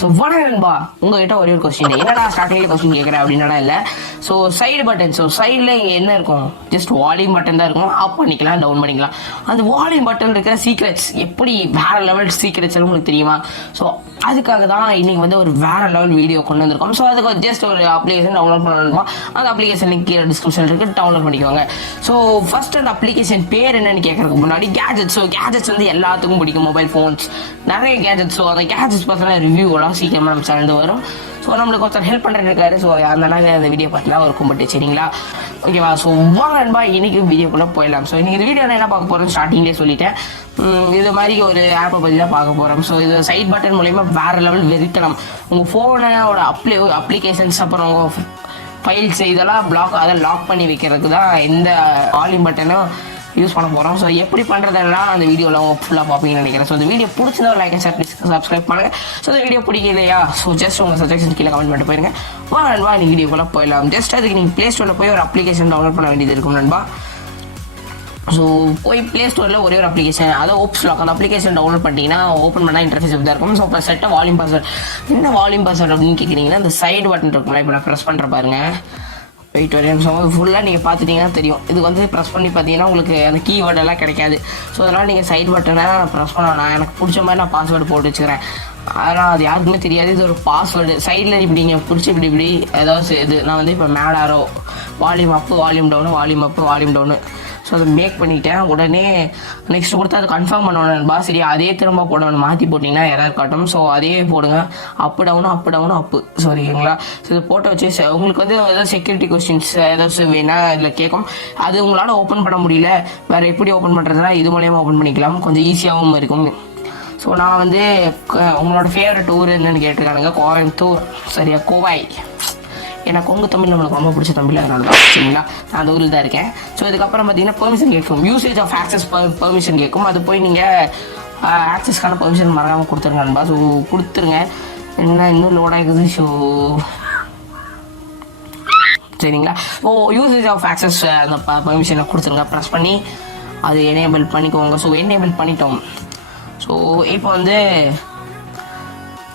So வணக்கம்பா, உங்ககிட்ட ஒரே ஒரு கொஸ்டின். என்னடா ஸ்டார்டிங்ல கொஸ்டின் கேட்குறேன் அப்படின்னா இல்லை. ஸோ சைடு பட்டன், ஸோ சைடில் இங்கே என்ன இருக்கும்? ஜஸ்ட் வால்யூம் பட்டன் தான் இருக்கும். ஆஃப் பண்ணிக்கலாம், டவுன் பண்ணிக்கலாம். அந்த வால்யூம் பட்டன் இருக்கிற சீக்ரெட்ஸ் எப்படி வேற லெவல் சீக்ரெட்ஸ் உங்களுக்கு தெரியுமா? ஸோ அதுக்காக தான் இன்னைக்கு வந்து ஒரு வேற லெவல் வீடியோ கொண்டு வந்திருக்கோம். ஸோ அதுக்கு ஜஸ்ட் ஒரு அப்ளிகேஷன் டவுன்லோட் பண்ணணுமா? அந்த அப்ளிகேஷன் லிங்க் கீழே டிஸ்கிரிப்ஷன் இருக்கு, டவுன்லோட் பண்ணிக்கோங்க. ஸோ ஃபர்ஸ்ட் அந்த அப்ளிகேஷன் பேர் என்னன்னு கேட்கறதுக்கு முன்னாடி கேஜெட்ஸ். ஸோ கேஜெட்ஸ் வந்து எல்லாத்துக்கும் பிடிக்கும், மொபைல் ஃபோன்ஸ் நிறைய கேஜெட்ஸ். ஸோ அந்த கேஜெட்ஸ் பார்த்தா ரிவ்யூலாம் சீக்கிரமாக நம்ம சேனல் வரும். ஸோ நம்மளுக்கு ஒருத்தர் ஹெல்ப் பண்ணுறது இருக்காரு. ஸோ அதனால அந்த வீடியோ பார்த்தீங்கன்னா ஒரு கும்பிட்டு சரிங்களா? ஓகேவா? ஸோ வாங்க நண்பா, இன்னைக்கு வீடியோக்குள்ளே போயிடலாம். ஸோ இன்னைக்கு இந்த வீடியோவில் என்ன பார்க்க போகிறோம் ஸ்டார்டிங்லேயே சொல்லிட்டேன். இது மாதிரி ஒரு ஆப்பை பற்றி தான் பார்க்க போகிறோம். ஸோ இது சைட் பட்டன் மூலயமா வேறு லெவல் வெறித்தனம். உங்கள் ஃபோனோட அப்ளிகேஷன்ஸ் அப்புறம் உங்கள் ஃபைல்ஸ் இதெல்லாம் அதெல்லாம் லாக் பண்ணி வைக்கிறதுக்கு தான் எந்த வால்யூம் பட்டனும் யூஸ் பண்ண போகிறோம். ஸோ எப்படி பண்ணுறதெல்லாம் அந்த வீடியோவில் ஃபுல்லாக பார்ப்பீங்கன்னு நினைக்கிறேன். ஸோ இந்த வீடியோ பிடிச்சிருந்தா லைக் அண்ட் சப்ஸ்கிரைப் பண்ணுங்கள். ஸோ இந்த வீடியோ பிடிக்கலையா? ஸோ ஜஸ்ட் உங்கள் சஜஷன் கீழே கமெண்ட் பண்ணிட்டு போயிருங்க. நண்பா நீங்கள் வீடியோக்குள்ளே போயிடலாம். ஜஸ்ட் அதுக்கு நீங்கள் ப்ளே ஸ்டோரில் போய் ஒரு அப்ளிகேஷன் டவுன்லோட் பண்ண வேண்டியது இருக்கும் நண்பா. ஸோ போய் ப்ளே ஸ்டோரில் ஒரே ஒரு அப்ளிகேஷன், அதாவது ஓப்ஸ் லாக், அந்த அப்ளிகேஷன் டவுன்லோட் பண்ணிட்டீங்கன்னா ஓப்பன் பண்ணால் இன்டர்ஃபேஸ் தான் இருக்கும். ஸோ இப்போ செட்டாக வால்யூம் பாஸ்வேர்ட். என்ன வால்யூம் பாஸ்வேர்ட் அப்படின்னு கேட்குறீங்கன்னா, இந்த சைடு பட்டன் இருக்குங்களா, இப்போ நான் ப்ரெஸ் பண்ணுற பாருங்க. வெயிட் ஒரு நிமிஷம், ஃபுல்லாக நீங்கள் பார்த்துட்டிங்கன்னா தெரியும். இது வந்து ப்ரெஸ் பண்ணி பார்த்தீங்கன்னா உங்களுக்கு அந்த கீவேர்டெல்லாம் கிடைக்காது. ஸோ அதனால் நீங்கள் சைடு பட்டனை ப்ரெஸ் பண்ணணும். எனக்கு பிடிச்ச மாதிரி நான் பாஸ்வேர்டு போட்டு வச்சுக்கிறேன். அதனால் அது யாருக்குமே தெரியாது. இது ஒரு பாஸ்வேர்டு. சைடில் இப்படி நீங்கள் பிடிச்சி இப்படி ஏதாவது இது நான் வந்து இப்போ மேடாரோ volume up, volume down, volume up, volume down. So அதை மேக் பண்ணிட்டேன். உடனே நெக்ஸ்ட் கொடுத்து அதை கன்ஃபார்ம் பண்ணணும். சரி அதே திரும்ப போடணும், மாற்றி போட்டிங்கன்னா எரர் காட்டும். ஸோ அதே போடுங்க, அப்பு டவுனு அப்பு டவுனு அப்பு. சரிங்களா? ஸோ இதை போட்டு வச்சு உங்களுக்கு வந்து ஏதாவது செக்யூரிட்டி கொஸ்டின்ஸ் ஏதாச்சும் வேணா இதில் கேட்கும். அது உங்களால் ஓப்பன் பண்ண முடியல, வேறு எப்படி ஓப்பன் பண்ணுறதுனா இது மூலயமா ஓப்பன் பண்ணிக்கலாம். கொஞ்சம் ஈஸியாகவும் இருக்கும். ஸோ நான் வந்து உங்களோட ஃபேவரட் ஊர் என்னன்னு கேட்டிருக்கானுங்க. கோயம்புத்தூர். சரியா? கோவாய். ஏன்னா கொங்கு தமிழ் நம்மளுக்கு ரொம்ப பிடிச்ச தமிழ், அதனால தான். சரிங்களா? நான் அந்த ஊரில் தான் இருக்கேன். ஸோ இதுக்கப்புறம் பார்த்தீங்கன்னா பெர்மிஷன் கேட்கும். யூசேஜ் ஆஃப் ஆக்சஸ் பெர்மிஷன் கேட்கும். அது போய் நீங்கள் ஆக்சஸ்க்கான பெர்மிஷன் மறக்காமல் கொடுத்துருங்க நண்பா. ஸோ கொடுத்துருங்க. என்ன இன்னும் லோட் ஆகிடுது. ஸோ சரிங்களா? ஓ யூசேஜ் ஆஃப் ஆக்சஸ் அந்த பெர்மிஷனை கொடுத்துருங்க. ப்ரெஸ் பண்ணி அது எனேபிள் பண்ணிக்கோங்க. ஸோ எனேபிள் பண்ணிட்டோம். ஸோ இப்போ வந்து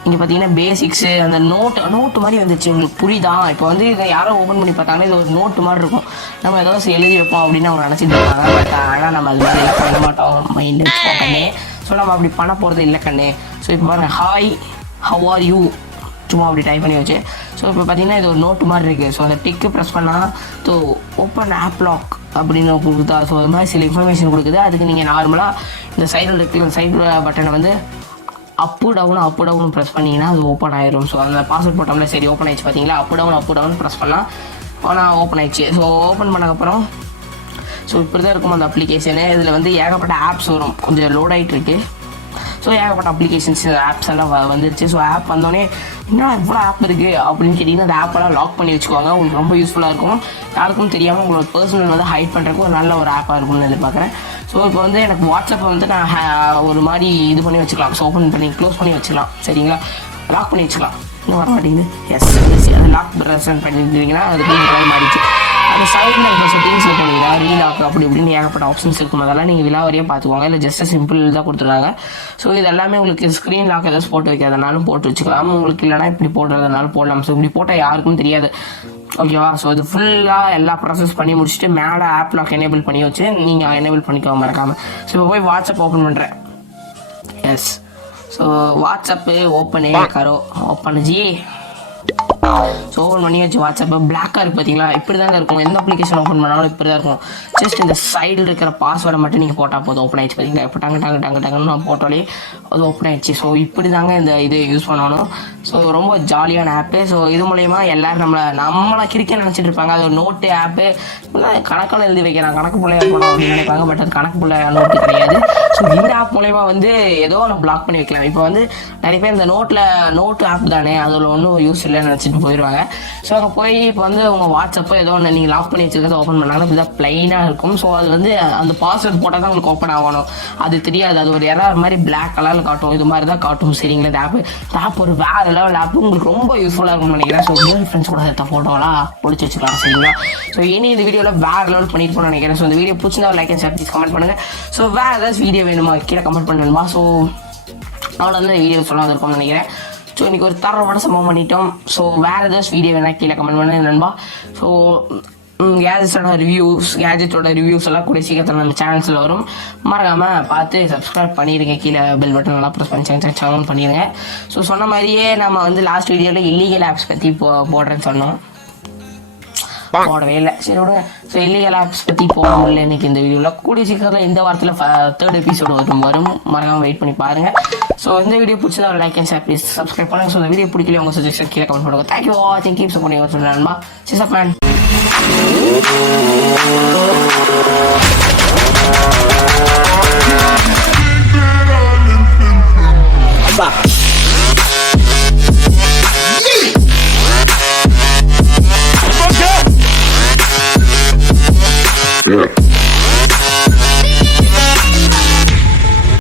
இங்கே பார்த்தீங்கன்னா பேசிக்ஸு அந்த நோட்டு மாதிரி வந்துச்சு. உங்களுக்கு புரியுதா? இப்போ வந்து இதை யாரும் ஓப்பன் பண்ணி பார்த்தாங்கன்னா இது ஒரு நோட்டு மாதிரி இருக்கும். நம்ம ஏதாவது எழுதி வைப்போம் அப்படின்னு அவங்க நினச்சிட்டு இருப்பாங்க. பட் ஆனால் நம்ம அது மாதிரி எல்லாம் பண்ண மாட்டோம். மைண்டு கண்ணே. ஸோ நம்ம அப்படி பண்ண போகிறது இல்லை கண்ணே. ஸோ இப்போ பாருங்கள், ஹாய் ஹவ் ஆர் யூ சும்மா அப்படி டைப் பண்ணி வச்சு. ஸோ இப்போ பார்த்தீங்கன்னா இது ஒரு நோட்டு மாதிரி இருக்குது. ஸோ அந்த டிக்கு ப்ரெஸ் பண்ணால் ஸோ ஓப்பன் ஆப் லாக் அப்படின்னு கொடுத்தா. ஸோ அது மாதிரி சில இன்ஃபர்மேஷன் கொடுக்குது. அதுக்கு நீங்கள் நார்மலாக இந்த சைடில் இருக்குது, இந்த சைடு பட்டனை வந்து அப்பு டவுன் ப்ரெஸ் பண்ணிங்கன்னா அது ஓப்பன் ஆயிரும். ஸோ அந்த பாஸ்வேர்ட் போட்டோம்ல, சரி ஓப்பன் ஆயிடுச்சு பார்த்தீங்களா? அப்பு டவுன் ப்ரெஸ் பண்ணலாம், ஆனால் ஓப்பன் ஆயிடுச்சு. ஸோ ஓப்பன் பண்ணக்கப்புறம் ஸோ இப்படி தான் இருக்கும் அந்த அப்ளிகேஷனு. இதில் வந்து ஏகப்பட்ட ஆப்ஸ் வரும், கொஞ்சம் லோட் ஆகிட்டு இருக்கு. ஸோ ஏகப்பட்ட அப்ளிகேஷன்ஸ் ஆப்ஸ் எல்லாம் வந்துருச்சு. ஸோ ஆப் வந்தோடனே என்ன இவ்வளோ ஆப் இருக்குது அப்படின்னு கேட்டிங்கன்னா, அந்த ஆப்பெல்லாம் லாக் பண்ணி வச்சுக்கோங்க. உங்களுக்கு ரொம்ப யூஸ்ஃபுல்லாக இருக்கும். யாருக்கும் தெரியாமல் உங்களோட பர்சனல் வந்து ஹைட் பண்ணுறதுக்கு ஒரு நல்ல ஒரு ஆப்பாக இருக்கும்னு எதிர்பார்க்குறேன். ஸோ இப்போ வந்து எனக்கு வாட்ஸ்அப்பை வந்து நான் ஒரு மாதிரி இது பண்ணி வச்சுக்கலாம். ஸோ ஓப்பன் பண்ணி க்ளோஸ் பண்ணி வச்சுக்கலாம். சரிங்களா? லாக் பண்ணி வச்சுக்கலாம். இன்னும் வர மாட்டேங்குது. எஸ் அது லாக் ப்ரெசன்ட் பண்ணிட்டீங்கன்னா அது போய் மாறிச்சு. அந்த சைடில் இப்போ செட்டிங்ஸ் பண்ணிங்கன்னா ரீலாக் அப்படி இப்படின்னு ஏகப்பட்ட ஆப்ஷன்ஸ் இருக்கும். அதெல்லாம் நீங்கள் விலாவரியாக பார்த்துக்குவாங்க. இல்லை ஜஸ்ட் சிம்பிள் தான் கொடுத்துருக்காங்க. ஸோ இது எல்லாமே உங்களுக்கு ஸ்க்ரீன் லாக் ஏதாச்சும் போட்டு வைக்கிறதுனாலும் போட்டு வச்சுக்கலாம். உங்களுக்கு இல்லைனா இப்படி போடுறதுனாலும் போடலாம். ஸோ இப்படி போட்டால் யாருக்கும் தெரியாது. ஓகேவா? ஸோ இது ஃபுல்லாக எல்லா ப்ராசஸ் பண்ணி முடிச்சுட்டு மேலே ஆப் லாக் எனேபிள் பண்ணி வச்சு நீங்கள் எனேபிள் பண்ணிக்கோங்க மறக்காமல். ஸோ இப்போ போய் வாட்ஸ்அப் ஓப்பன் பண்ணுறேன். எஸ். ஸோ வாட்ஸ்அப்பு ஓப்பன் கரோ ஓப்பன் ஜி. ஸோ ஓப்பன் பண்ணி வச்சு வாட்ஸ்அப்பு பிளாக்காக இருக்குது பார்த்தீங்களா? இப்படி தாங்க இருக்கும். எந்த அப்ளிகேஷன் ஓப்பன் பண்ணாலும் இப்படி தான் இருக்கும். ஜஸ்ட் இந்த சைடில் இருக்கிற பாஸ்வேர்டை மட்டும் நீங்கள் போட்டால் போதும், ஓப்பன் ஆயிடுச்சு பார்த்தீங்களா? இப்போ டங்குன்னு நான் போட்டாலே அது ஓப்பன் ஆயிடுச்சு. ஸோ இப்படி தாங்க இந்த இது யூஸ் பண்ணணும். ஸோ ரொம்ப ஜாலியான ஆப்பு. ஸோ இது மூலயமா எல்லோரும் நம்மளை கிரிக்கெட் நினச்சிட்டு இருப்பாங்க. அது ஒரு நோட்டு ஆப்பு, கணக்கில் எழுதி வைக்கிறான், கணக்கு பிள்ளையா போனோம் அப்படின்னு நினைப்பாங்க. பட் அது கணக்கு பிள்ளை நோட்டு கிடையாது. ஸோ இந்த ஆப் மூலயமா வந்து ஏதோ ஒன்று பிளாக் பண்ணி வைக்கலாம். இப்போ வந்து நிறைய பேர் இந்த நோட்டு ஆப் தானே, அதில் ஒன்றும் யூஸ் இல்லைன்னு நினச்சிட்டு போயிடுவாங்க. ஸோ அங்கே போய் இப்போ வந்து உங்கள் வாட்ஸ்அப்போ ஏதோ ஒன்று நீங்கள் லாக் பண்ணி வச்சுருக்கிறத ஓப்பன் பண்ணாலும் இதுதான் ப்ளைனாக இருக்கும். ஸோ அது வந்து அந்த பாஸ்வேர்ட் போட்டால் தான் உங்களுக்கு ஓப்பன் ஆகணும். அது தெரியாது. அது ஒரு எரர் மாதிரி பிளாக் கலரில் காட்டும். இது மாதிரி தான் காட்டும். சரிங்களா? இந்த ஆப் ஒரு வேறு லெவல் ஆப். உங்களுக்கு ரொம்ப யூஸ்ஃபுல்லாக இருக்கும்னு நினைக்கிறேன். ஸோ கேர்ள் ஃப்ரெண்ட்ஸ் கூட எடுத்த ஃபோட்டோலாம் ஒழிச்சு வச்சுக்கலாம். சரிங்களா? ஸோ இனி இந்த வீடியோவில் வேறு லெவல் பண்ணியிருப்போம்னு நினைக்கிறேன். ஸோ இந்த வீடியோ பிடிச்சிருந்தா லைக் அண்ட் ஷேர் கமெண்ட் பண்ணுங்கள். ஸோ வேறு ஏதாச்சும் வீடியோ வேணுமா கீழே கமெண்ட் பண்ணணுமா? ஸோ அவ்வளோ வந்து வீடியோ சொல்லாத இருக்கும்னு நினைக்கிறேன். ஸோ இன்றைக்கி ஒரு தரமான சம்பவம் பண்ணிட்டோம். ஸோ வேறு ஏதாச்சும் வீடியோ வேணால் கீழே கமெண்ட் பண்ண நண்பா. ஸோ கேஜெட்டோட ரிவ்யூஸ் எல்லாம் கூட சீக்கிரத்தில் நம்ம சேனல்ஸில் வரும். மறக்காமல் பார்த்து சப்ஸ்கிரைப் பண்ணிடுங்க. கீழே பெல் பட்டன் நல்லா ப்ரெஸ் பண்ணி சேனல் பண்ணிடுங்க. ஸோ சொன்ன மாதிரியே நம்ம வந்து லாஸ்ட் வீடியோவில் இல்லீகல் ஆப்ஸ் பற்றி போடுறேன்னு சொன்னோம், போடவே இல்லை. சரி விடுங்க. ஸோ இல்லீகல் ஆப்ஸ் பற்றி போட முடியல இன்னைக்கு இந்த வீடியோவில். கூடிய சீக்கிரத்தில் இந்த வாரத்தில் 3rd எபிசோடு வரும். மறக்காமல் வெயிட் பண்ணி பாருங்கள். ஸோ இந்த வீடியோ பிடிச்சதா ஒரு like and share please subscribe பண்ணுங்க. ஸோ இந்த வீடியோ பிடிக்கல உங்கள் சஜஷன் கீழே கமெண்ட் பண்ணுங்க. தேங்க்யூ வாட்சிங். கீப் சப்போர்ட்டிங் நண்பா. Sis up man.